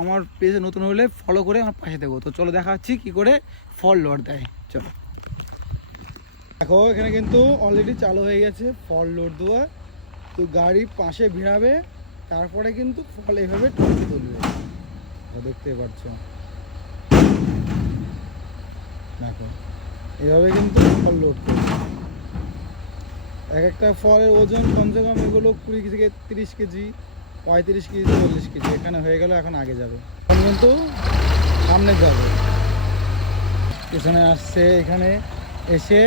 আমার পেজে নতুন হলে ফলো করে আমার পাশে দেবো। তো চলো দেখাচ্ছি কী করে ফল লোড দেয়। চলো দেখো, এখানে কিন্তু অলরেডি চালু হয়ে গেছে ফল লোড দেওয়া। তো গাড়ি পাশে ভিড়াবে, তারপরে কিন্তু ফল এইভাবে ট্রাকে তুলবে। দেখতে পাচ্ছ, দেখো এইভাবে কিন্তু ফল লোড করবে। এক একটা ফলের ওজন কমসে কম এগুলো 20 থেকে 30 কেজি, 35 কেজি, 40 কেজি। এখানে হয়ে গেল, এখন আগে যাবে, এখন কিন্তু সামনে যাবে, পিছনে আসছে। এখানে এসে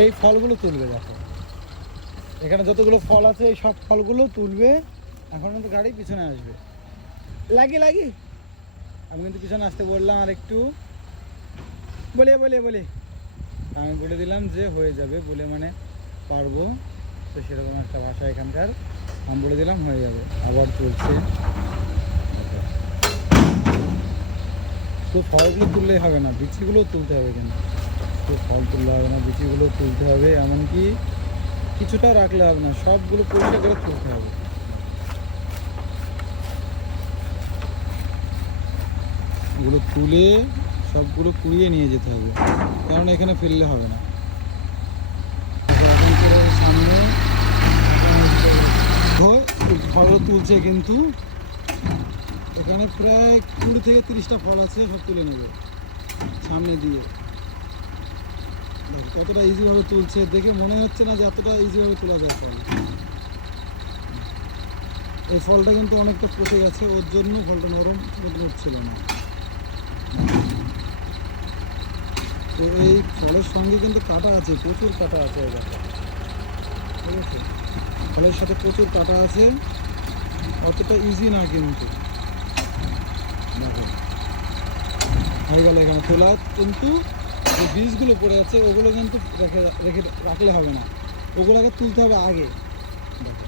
এই ফলগুলো তুলবে। দেখো এখানে যতগুলো ফল আছে এই সব ফলগুলো তুলবে। এখন কিন্তু গাড়ি পিছনে আসবে। লাগি আমি কিন্তু পিছনে আসতে বললাম, আর একটু বলে আমি বলে দিলাম যে হয়ে যাবে, বলে মানে পারবো। তো সেরকম একটা ভাষা এখানকার, আমি বলে দিলাম হয়ে যাবে। আবার চলছে। তো ফলগুলো তুললেই হবে না, বিচিগুলো তুলতে হবে। কিন্তু তো ফল তুললে হবে না, বিচিগুলো তুলতে হবে। এমনকি কিছুটা রাখলে হবে না, সবগুলো পরিষ্কার করে তুলতে হবে। এগুলো তুলে সবগুলো কুড়িয়ে নিয়ে যেতে হবে, কারণ এখানে ফেললে হবে না। সামনে ফল তুলছে, কিন্তু এখানে প্রায় 20 থেকে 30টা ফল আছে, সব তুলে নেবে সামনে দিয়ে। কতটা ইজিভাবে তুলছে, দেখে মনে হচ্ছে না যে এতটা ইজিভাবে তোলা যায় ফল। এই ফলটা কিন্তু অনেকটা পচে গেছে, ওর জন্য ফলটা নরম ছিল না। তো এই ফলের সঙ্গে কিন্তু কাটা আছে, প্রচুর কাটা আছে। ঠিক আছে, ফলের সাথে প্রচুর কাটা আছে, অতটা ইজি না কিন্তু। দেখো হয়ে গেল এখানে তোলা। কিন্তু যে বীজগুলো পড়ে আছে ওগুলো কিন্তু রাখলে হবে না, ওগুলোকে তুলতে হবে আগে। দেখো